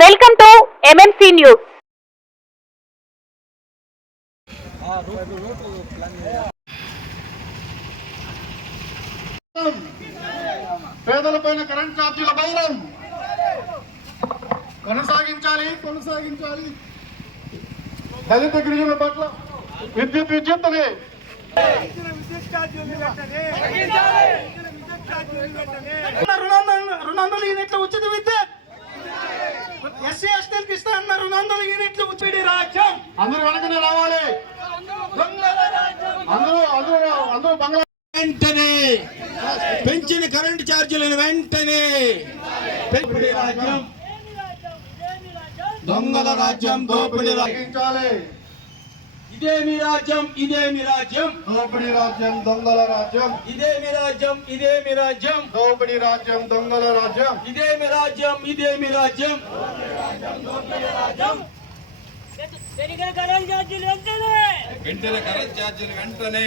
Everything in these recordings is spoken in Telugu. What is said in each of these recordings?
వెల్కమ్ టు ఎంఎంసీ న్యూస్ పేదలపైన కరెంట్ ఛార్జీల భారం కొనసాగించాలి కొనసాగించాలి. దళిత గిరిజనుల పట్ల విద్యుత్ విద్యుత్తుని. రుణాంధ్రులు యూనిట్లు ఉచిత విద్యుత్. ఎస్సీ ఎస్టీలకు ఇస్తా అన్న రుణాంధ్రులు యూనిట్లు ఉచిత రాజ్యం. అందరూ వెనకనే రావాలి. అందరూ అందరూ అందరూ బంగ్లా వెంటనే పెంచిన కరెంటు ఛార్జీలను వెంటనే దొంగల రాజ్యం దోపిడి రాజ్యం. తగ్గించాలి ఇదే మీ రాజ్యం ఇదే మీ రాజ్యం? దోపిడీ రాజ్యం దొంగల రాజ్యం. ఇదే మీ రాజ్యం ఇదే మీ రాజ్యం? దోపిడీ రాజ్యం దొంగల రాజ్యం. ఇదే మీ రాజ్యం ఇదే మీ రాజ్యం? పెరిగే కరెంట్ ఛార్జీలు వెంటనే వెంటనే. కరెంట్ ఛార్జీలు వెంటనే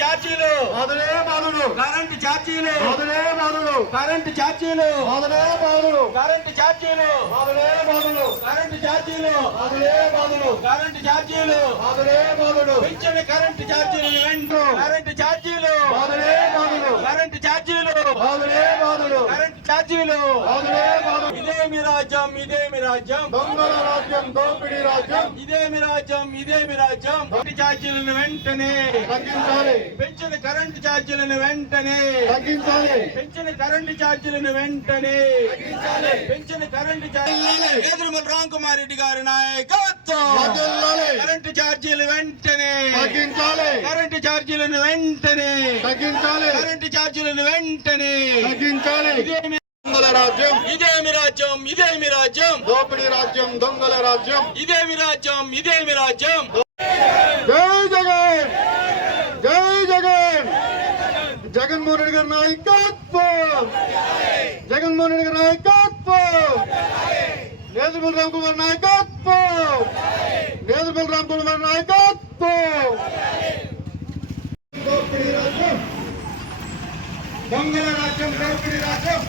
ఛార్జీలు. బాధుడే బాధుడు కరెంటు ఛార్జీలు. బాధుడే బాధుడు కరెంటు ఛార్జీలు. బాధుడే బాధుడు కరెంటు ఛార్జీలు. బాధుడే బాధుడు కరెంటు ఛార్జీలు. బాధుడే బాధుడు కరెంటు ఛార్జీలు. బాధుడే బాధుడు పెంచిన కరెంటు ఛార్జీలు. వెంటనే కరెంటు ఛార్జీలు. బాధుడే బాధుడు కరెంటు ఛార్జీలు. బాధుడే బాధుడు కరెంటు ఛార్జీలు. బాధుడే బాధుడు ఇదే మీ రాజ్యం ఇదే మీ రాజ్యం. దొంగల రాజ్యం దోపిడీ రాజ్యం. ఇదే మీ రాజ్యం ఇదే మీ రాజ్యం. కరెంటు ఛార్జీలను వెంటనే తగ్గించాలి. పెంచిన కరెంటు ఛార్జీలను వెంటనే తగ్గించాలి. పెంచిన కరెంటు ఛార్జీలను వెంటనే పెంచిన కరెంటు ఛార్జీలు ఎదురుమల రామ్ కుమార్ రెడ్డి గారి నాయకత్వం. కరెంటు ఛార్జీలు వెంటనే తగ్గించాలి. కరెంటు ఛార్జీలను వెంటనే తగ్గించాలి. కరెంటు ఛార్జీలను వెంటనే తగ్గించాలి. రాజ్యం. ఇదే మీ రాజ్యం ఇదే మీ రాజ్యం. దోపిడీ రాజ్యం దొంగల రాజ్యం. ఇదే మీ రాజ్యం ఇదే మీ రాజ్యం. జగన్మోహన్ రెడ్డి గారి నాయకత్వం! జగన్మోహన్ రెడ్డి గారి నాయకత్వం! నేదుపల్లి రామ్ కుమార్ నాయకత్వం! నేదుపల్లి రామ్ కుమార్ నాయకత్వం! దొంగల రాజ్యం దోపిడీ రాజ్యం!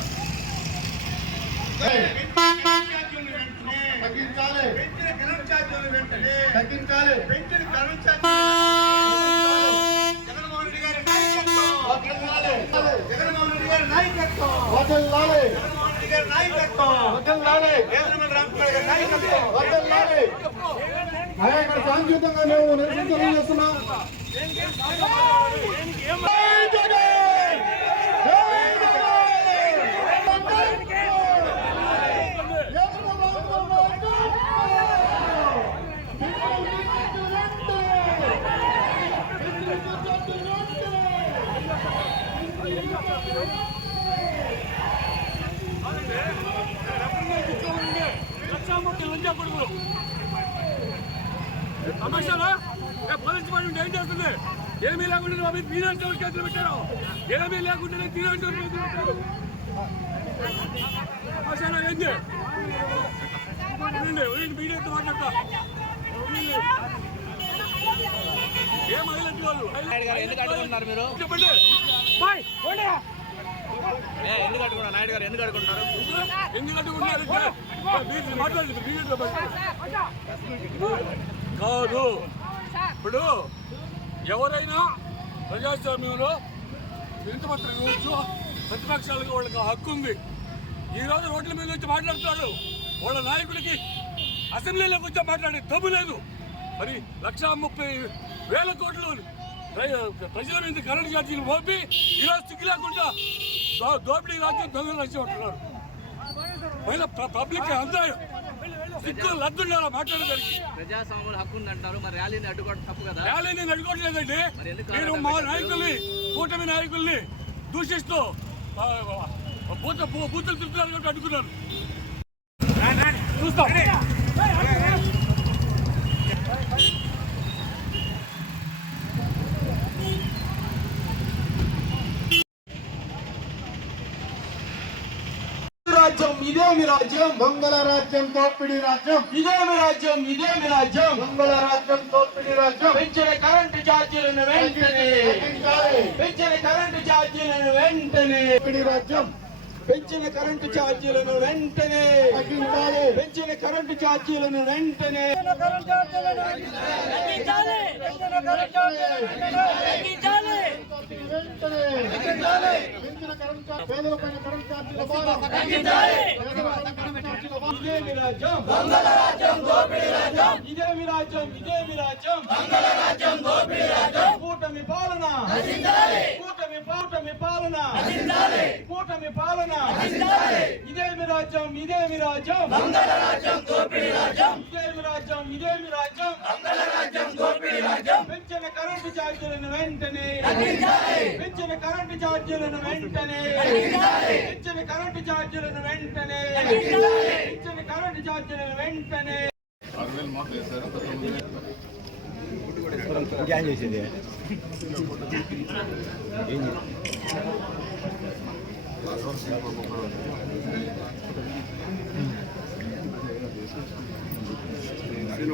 తగ్గించాలి. తగ్గించాలి జగన్మోహన్ రెడ్డి గారి నాయకత్వం వదలాలి. జగన్మోహన్ రెడ్డి గారి నాయకత్వం వదలాలి. జగన్మోహన్ రెడ్డి గారి నాయకత్వం వదలాలి. ఎదురుమల రామ్ కుమార్ గారి నాయకత్వం వదలాలి. అయ్యా, ఇక్కడ శాంతియుతంగా మేము నిరసన చేస్తున్నాం జై జగన్! జై సమస్యలు పోలీసు వాళ్ళు ఏం చేస్తుంది ఏమీ లేకుండా మా మీద ఫీనాన్స్ కేసులు పెట్టారు. ఏమీ లేకుండా ఫీనాన్స్ కేసులు పెట్టారు సమస్యలు ఏంది మీడియాతో మాట్లాడతా. ఏం హైలైట్ వాళ్ళు? ఎందుకు మీరు? చెప్పండి. ఎందుకు నాయుడు గారు ఎందుకు మాట్లాడలేదు మీడియాతో కాదు. ఇప్పుడు ఎవరైనా ప్రజాస్వామ్యంలో వినతిపత్రం ఇవ్వచ్చు. ప్రతిపక్షాలకు వాళ్ళకి హక్కు ఉంది. ఈ రోజు రోడ్ల మీద వచ్చి మాట్లాడుతున్నాడు వాళ్ళ నాయకుడికి అసెంబ్లీలోకి వచ్చి మాట్లాడే తప్పు లేదు. మరి లక్ష ముప్పై వేల కోట్లు ప్రజల మీద కరెంట్ ఛార్జీలు మోపి ఈరోజు సిగ్గు లేకుండా దోపిడీ రాజ్యం దొంగలు రాజ్యం ఉంటున్నారు పైన పబ్లిక్ అంతా ప్రజాస్వామ్యంలో హక్కు ఉందంటారు. మరి ర్యాలీని అడ్డుకోవడం తప్పు కదా? ర్యాలీ నేను మా నాయకుల్ని కూటమి నాయకుల్ని దూషిస్తూ బూతులు తిరుగుతున్నారు అడుగుతున్నాను చూస్తాం. రాజ్యం ఇదే మీ రాజ్యం? దొంగల రాజ్యం దోపిడీ రాజ్యం. ఇదే మీ రాజ్యం? ఇదే మీ రాజ్యం? దొంగల రాజ్యం దోపిడీ రాజ్యం. పెంచిన కరెంటు ఛార్జీలను వెంటనే. పెంచిన కరెంటు ఛార్జీలను వెంటనే. రాజ్యం. పెంచిన కరెంటు ఛార్జీలను వెంటనే తగ్గించాలి. పెంచిన కరెంటు ఛార్జీలను వెంటనే తగ్గించాలి. తగ్గించాలి. వెంటనే పెంచిన కరెంట్ ఛార్జ్ పేదలపైన కరెంట్ ఛార్జీల భారం. తగ్గించాలి పేదలపైన కరెంట్ ఛార్జీల భారం. ఇదేమి రాజ్యం? ఇదేమి రాజ్యం? ఇదేమి రాజ్యం? కూటమి పాలన. కూటమి కూటమి పాలన కూటమి పాలన ఇదేమి రాజ్యం ఇదేమి రాజ్యం. ఇదేమి రాజ్యం ఇదేమి రాజ్యం. పెంచిన కరెంటు ఛార్జీలను వెంటనే. పెంచిన కరెంటు ఛార్జీలను వెంటనే. పెంచిన కరెంటు ఛార్జీలను వెంటనే. పెంచిన కరెంటు ఛార్జీలను వెంటనే.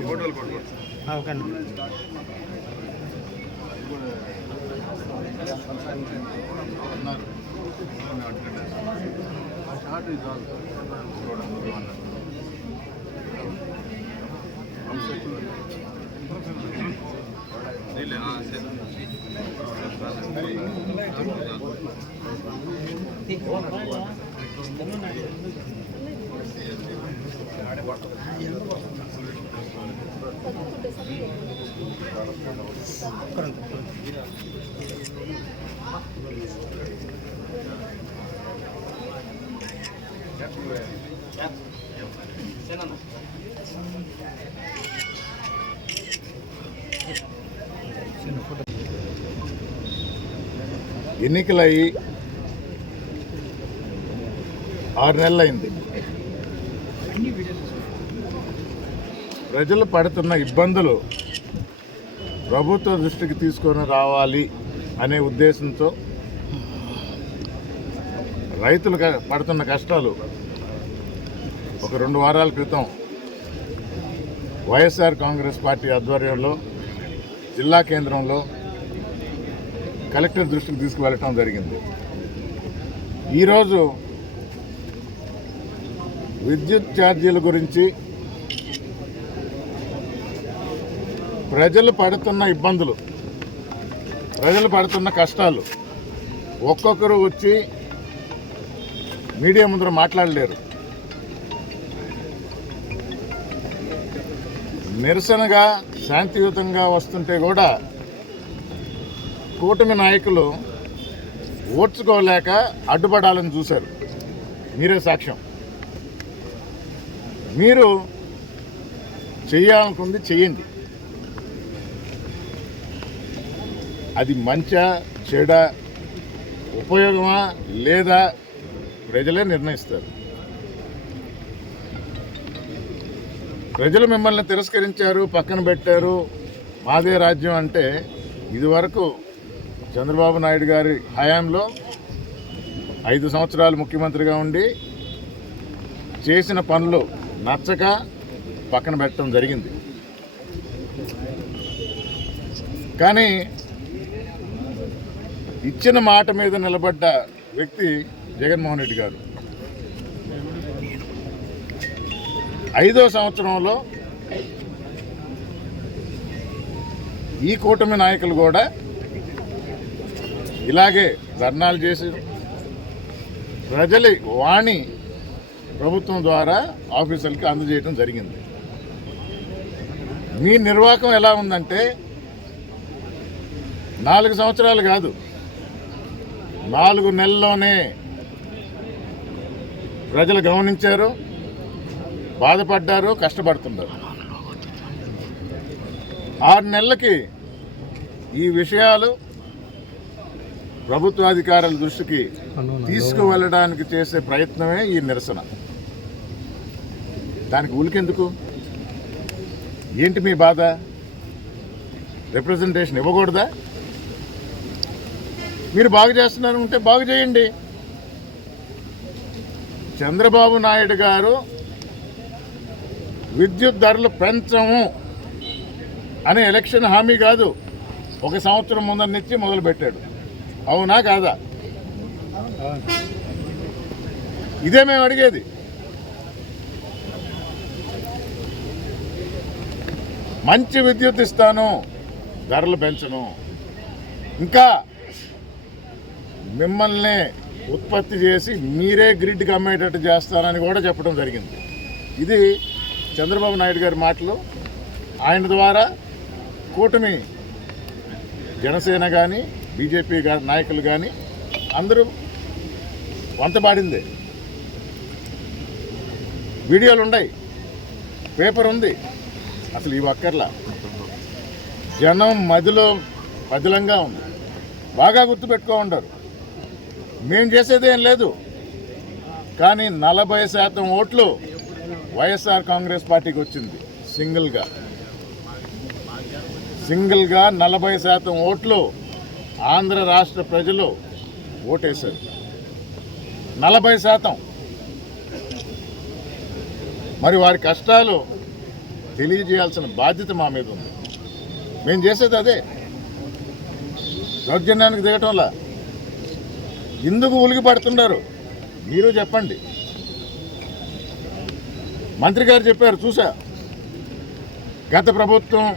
హోటల్ ఓకే అండి ఉన్నారు Sen anlat. ఎన్నికలయ్యి ఆరు నెలలైంది. ప్రజలు పడుతున్న ఇబ్బందులు ప్రభుత్వ దృష్టికి తీసుకొని రావాలి అనే ఉద్దేశంతో రైతులు క- పడుతున్న కష్టాలు ఒక రెండు వారాల క్రితం వైఎస్ఆర్ కాంగ్రెస్ పార్టీ ఆధ్వర్యంలో జిల్లా కేంద్రంలో కలెక్టర్ దృష్టికి తీసుకువెళ్ళటం జరిగింది. ఈరోజు విద్యుత్ ఛార్జీల గురించి ప్రజలు పడుతున్న ఇబ్బందులు ప్రజలు పడుతున్న కష్టాలు ఒక్కొక్కరు వచ్చి మీడియా ముందర మాట్లాడలేరు. నిరసనగా శాంతియుతంగా వస్తుంటే కూడా కూటమి నాయకులు ఓడ్చుకోలేక అడ్డుపడాలని చూశారు. మీరే సాక్ష్యం. మీరు చేయాలనుకుంది చేయండి అది మంచా చెడ ఉపయోగమా లేదా ప్రజలే నిర్ణయిస్తారు. ప్రజలు మిమ్మల్ని తిరస్కరించారు పక్కన పెట్టారు మాదే రాజ్యం అంటే ఇదివరకు చంద్రబాబు నాయుడు గారి హయాంలో ఐదు సంవత్సరాలు ముఖ్యమంత్రిగా ఉండి చేసిన పనులు నచ్చక పక్కన పెట్టడం జరిగింది. కానీ ఇచ్చిన మాట మీద నిలబడ్డ వ్యక్తి జగన్మోహన్ రెడ్డి గారు. ఐదో సంవత్సరంలో ఈ కూటమి నాయకులు కూడా ఇలాగే ధర్నాలు చేసి ప్రజల వాణి ప్రభుత్వం ద్వారా ఆఫీసులకి అందజేయడం జరిగింది. మీ నిర్వాహకం ఎలా ఉందంటే నాలుగు సంవత్సరాలు కాదు నాలుగు నెలల్లోనే ప్రజలు గమనించారు బాధపడ్డారు కష్టపడుతున్నారు. ఆరు నెలలకి ఈ విషయాలు ప్రభుత్వాధికారుల దృష్టికి తీసుకువెళ్ళడానికి చేసే ప్రయత్నమే ఈ నిరసన. దానికి ఉలికెందుకు? ఏంటి మీ బాధ? రిప్రజెంటేషన్ ఇవ్వకూడదా? మీరు బాగు చేస్తున్నారు ఉంటే బాగు చేయండి. చంద్రబాబు నాయుడు గారు విద్యుత్ ధరలు పెంచము అనే ఎలక్షన్ హామీ కాదు. ఒక సంవత్సరం ముందర నుంచి మొదలుపెట్టాడు. అవునా కాదా? ఇదే మేము అడిగేది. మంచి విద్యుత్ ఇస్తాను ధరలు పెంచను. ఇంకా మిమ్మల్ని ఉత్పత్తి చేసి మీరే గ్రిడ్కి అమ్మేటట్టు చేస్తానని కూడా చెప్పడం జరిగింది. ఇది చంద్రబాబు నాయుడు గారి మాటలు. ఆయన ద్వారా కూటమి జనసేన కానీ బీజేపీ నాయకులు కానీ అందరూ వంతబాడిందే. వీడియోలు ఉన్నాయి పేపర్ ఉంది. అసలు ఈ ఒక్కర్లా జనం మదిలో పదిలంగా ఉంది. బాగా గుర్తుపెట్టుకో ఉండరు. మేము చేసేది ఏం లేదు. కానీ నలభై శాతం ఓట్లు వైఎస్ఆర్ కాంగ్రెస్ పార్టీకి వచ్చింది. సింగిల్గా. సింగిల్గా నలభై శాతం ఓట్లు ఆంధ్ర రాష్ట్ర ప్రజలు ఓటేశారు. నలభై శాతం. మరి వారి కష్టాలు తెలియజేయాల్సిన బాధ్యత మా మీద ఉంది. మేము చేసేది అదే. దౌర్జన్యానికి దిగటంలా. ఎందుకు ఉలిగి పడుతున్నారు? మీరు చెప్పండి. మంత్రి గారు చెప్పారు చూసా. గత ప్రభుత్వం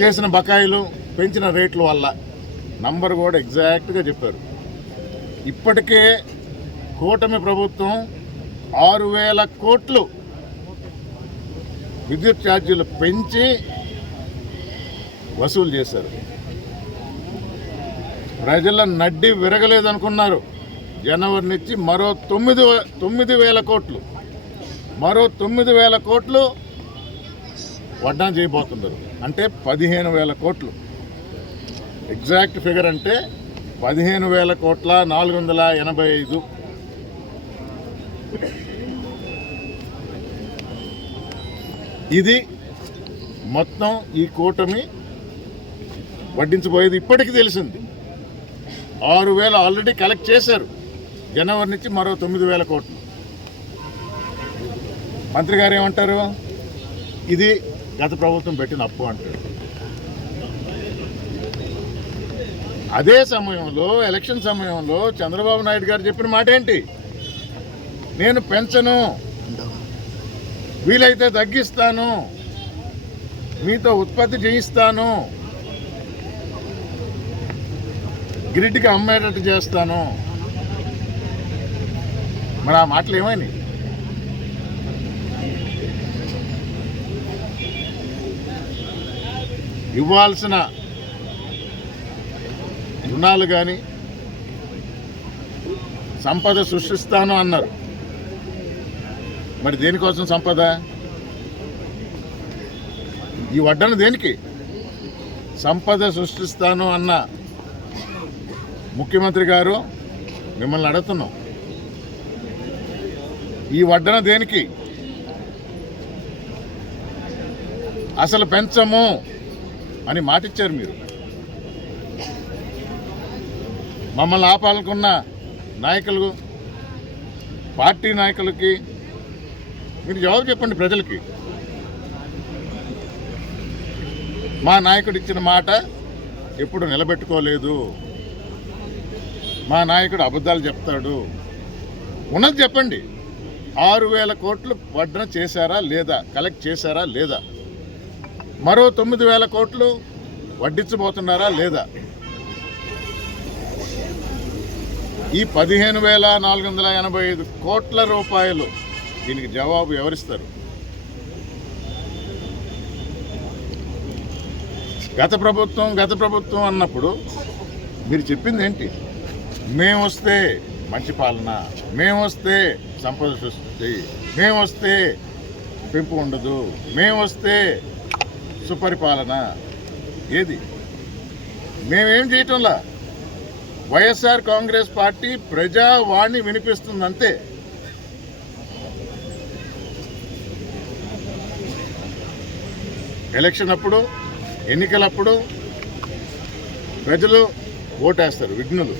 చేసిన బకాయిలు పెంచిన రేట్ల వల్ల. నంబర్ కూడా ఎగ్జాక్ట్గా చెప్పారు. ఇప్పటికే కూటమి ప్రభుత్వం ఆరు వేల కోట్లు విద్యుత్ ఛార్జీలు పెంచి వసూలు చేశారు. ప్రజల నడ్డి విరగలేదనుకున్నారు. జనవరి నుంచి మరో తొమ్మిది తొమ్మిది వేల కోట్లు. మరో తొమ్మిది వేల కోట్లు వడ్డా చేయబోతున్నారు. అంటే పదిహేను వేల కోట్లు. ఎగ్జాక్ట్ ఫిగర్ అంటే పదిహేను వేల కోట్ల నాలుగు వందల ఎనభై ఐదు. ఇది మొత్తం ఈ కూటమి వడ్డించబోయేది ఇప్పటికీ తెలిసింది. ఆరు వేలు ఆల్రెడీ కలెక్ట్ చేశారు. జనవరి నుంచి మరో తొమ్మిది వేల కోట్లు. మంత్రి గారు ఏమంటారు? ఇది గత ప్రభుత్వం పెట్టిన అప్పు అంటారు. అదే సమయంలో ఎలక్షన్ సమయంలో చంద్రబాబు నాయుడు గారు చెప్పిన మాట ఏంటి? నేను పెంచను వీలైతే తగ్గిస్తాను మీతో ఉత్పత్తి చేయిస్తాను గ్రిడ్కి అమ్మేటట్టు చేస్తాను. మరి ఆ మాటలు ఏమైనాయి? ఇవ్వాల్సిన రుణాలు కానీ సంపద సృష్టిస్తాను అన్నారు. మరి దేనికోసం సంపద? ఈ వడ్డన దేనికి? సంపద సృష్టిస్తాను అన్న ముఖ్యమంత్రి గారు మిమ్మల్ని అడుగుతున్నాం. ఈ వడ్డన దేనికి? అసలు పెంచము అని మాటిచ్చారు మీరు. మమ్మల్ని ఆపాలనుకున్న నాయకులు పార్టీ నాయకులకి మీరు జవాబు చెప్పండి ప్రజలకి. మా నాయకుడు ఇచ్చిన మాట ఎప్పుడు నిలబెట్టుకోలేదు. మా నాయకుడు అబద్ధాలు చెప్తాడు. ఉన్నది చెప్పండి. ఆరు వేల కోట్లు వడ్డన చేశారా లేదా కలెక్ట్ చేశారా లేదా? మరో తొమ్మిది వేల కోట్లు వడ్డించబోతున్నారా లేదా? ఈ పదిహేను వేల నాలుగు వందల ఎనభై ఐదు కోట్ల రూపాయలు దీనికి జవాబు ఎవరిస్తారు? గత ప్రభుత్వం గత ప్రభుత్వం అన్నప్పుడు మీరు చెప్పింది ఏంటి? మేము వస్తే మంచి పాలన మేము వస్తే సంపద సృష్టి మేము వస్తే పెంపు ఉండదు మేము వస్తే సుపరిపాలన. ఏది? మేమేం చేయటంలా? వైఎస్ఆర్ కాంగ్రెస్ పార్టీ ప్రజావాణి వినిపిస్తుంది అంతే ఎలక్షన్ అప్పుడు ఎన్నికలప్పుడు ప్రజలు ఓటేస్తారు విఘ్నులు.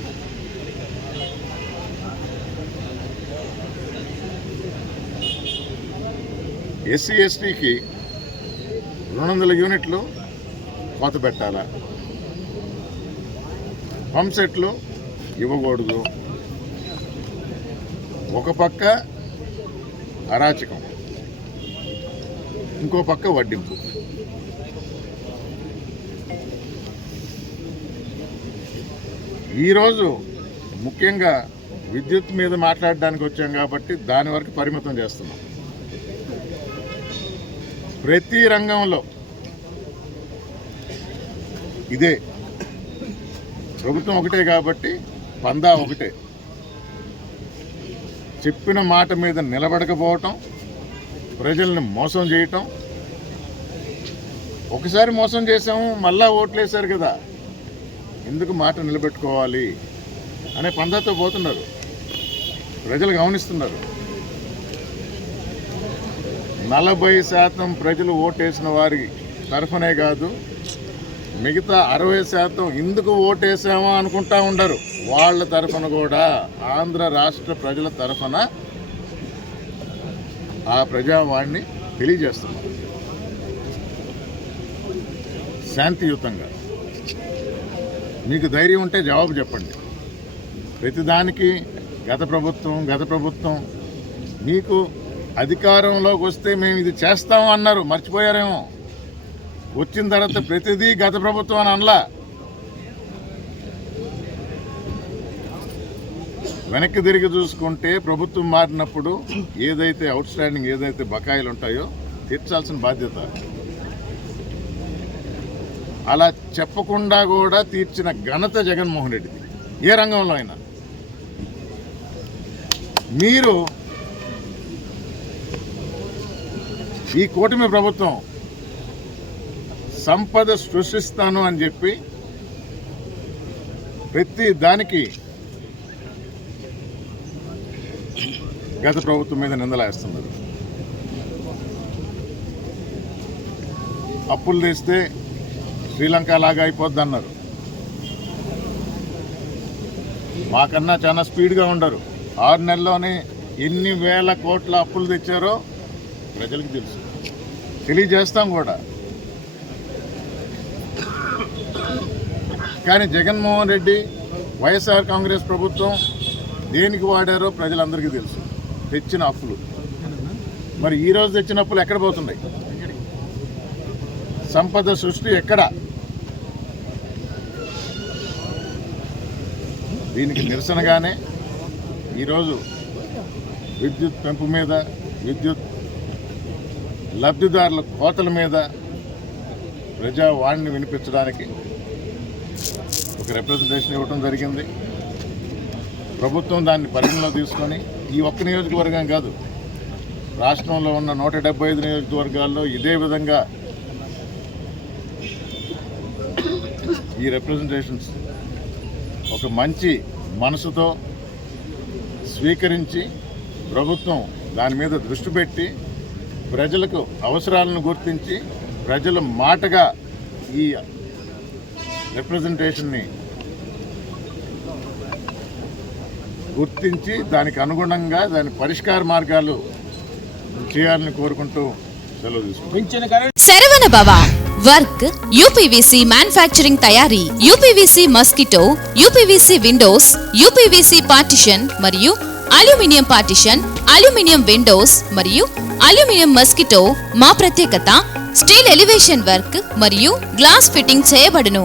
ఎస్సీ ఎస్టీకి రెండు వందల యూనిట్లు కోత పెట్టాలా? పంప్ సెట్లు ఇవ్వకూడదు. ఒక పక్క అరాచకం ఇంకో పక్క వడ్డింపు. ఈరోజు ముఖ్యంగా విద్యుత్ మీద మాట్లాడడానికి వచ్చాం కాబట్టి దాని వరకు పరిమితం చేస్తున్నాం. ప్రతి రంగంలో ఇదే ప్రభుత్వం ఒకటే కాబట్టి పందా ఒకటే. చెప్పిన మాట మీద నిలబడకపోవటం ప్రజల్ని మోసం చేయటం. ఒకసారి మోసం చేసాము మళ్ళా ఓట్లేశారు కదా. ఎందుకు మాట నిలబెట్టుకోవాలి అనే పందాతో పోతున్నారు. ప్రజలు గమనిస్తున్నారు. నలభై శాతం ప్రజలు ఓటేసిన వారి తరఫునే కాదు మిగతా అరవై శాతం ఎందుకు ఓటేసామో అనుకుంటా ఉండరు. వాళ్ళ తరఫున కూడా ఆంధ్ర రాష్ట్ర ప్రజల తరఫున ఆ ప్రజావాణ్ణి తెలియజేస్తున్నారు శాంతియుతంగా. మీకు ధైర్యం ఉంటే జవాబు చెప్పండి. ప్రతిదానికి గత ప్రభుత్వం గత ప్రభుత్వం. మీకు అధికారంలోకి వస్తే మేము ఇది చేస్తాం అన్నారు. మర్చిపోయారేమో. వచ్చిన తర్వాత ప్రతిదీ గత ప్రభుత్వం అని అనలా. వెనక్కి తిరిగి చూసుకుంటే ప్రభుత్వం మారినప్పుడు ఏదైతే అవుట్ స్టాండింగ్ ఏదైతే బకాయిలు ఉంటాయో తీర్చాల్సిన బాధ్యత. అలా చెప్పకుండా కూడా తీర్చిన ఘనత జగన్మోహన్ రెడ్డిది. ఏ రంగంలో అయినా. మీరు ఈ కూటమి ప్రభుత్వం సంపద సృష్టిస్తాను అని చెప్పి ప్రతి దానికి గత ప్రభుత్వం మీద నిందలేస్తున్నారు. అప్పులు తెస్తే శ్రీలంక లాగా అయిపోద్ది అన్నారు మాకన్నా చాలా స్పీడ్గా ఉండరు. ఆరు నెలల్లోనే ఎన్ని వేల కోట్ల అప్పులు తెచ్చారో ప్రజలకు తెలుసు. తెలియజేస్తాం కూడా. కానీ జగన్మోహన్ రెడ్డి వైఎస్ఆర్ కాంగ్రెస్ ప్రభుత్వం దేనికి వాడారో ప్రజలందరికీ తెలుసు. తెచ్చిన అప్పులు. మరి ఈరోజు తెచ్చిన అప్పులు ఎక్కడ పోతున్నాయి? సంపద సృష్టి ఎక్కడ? దీనికి నిరసనగానే ఈరోజు విద్యుత్ పెంపు మీద విద్యుత్ లబ్ధిదారుల కోతల మీద ప్రజావాణిని వినిపించడానికి ఒక రిప్రజెంటేషన్ ఇవ్వడం జరిగింది. ప్రభుత్వం దాన్ని పరిగణలో తీసుకొని ఈ ఒక్క నియోజకవర్గం కాదు రాష్ట్రంలో ఉన్న నూట డెబ్బై ఐదు నియోజకవర్గాల్లో ఇదే విధంగా ఈ రిప్రజెంటేషన్స్ ఒక మంచి మనసుతో స్వీకరించి ప్రభుత్వం దాని మీద దృష్టి పెట్టి ప్రజలకు అవసరాలను గుర్తించి ప్రజల మాటగా ఈ రిప్రజెంటేషన్ని గుర్తించి దానికి అనుగుణంగా దాని పరిష్కార మార్గాలు చేయాలని కోరుకుంటూ సెలవు తీసుకుంటాం శరవణ వర్క్ యూపీవీసీ మ్యానుఫ్యాక్చరింగ్ తయారీ UPVC mosquito UPVC windows UPVC partition మరియు అల్యూమినియం పార్టిషన్ అల్యూమినియం విండోస్ మరియు అల్యూమినియం మస్కిటో మా ప్రత్యేకత స్టీల్ ఎలివేషన్ వర్క్ మరియు గ్లాస్ ఫిట్టింగ్ చేయబడును.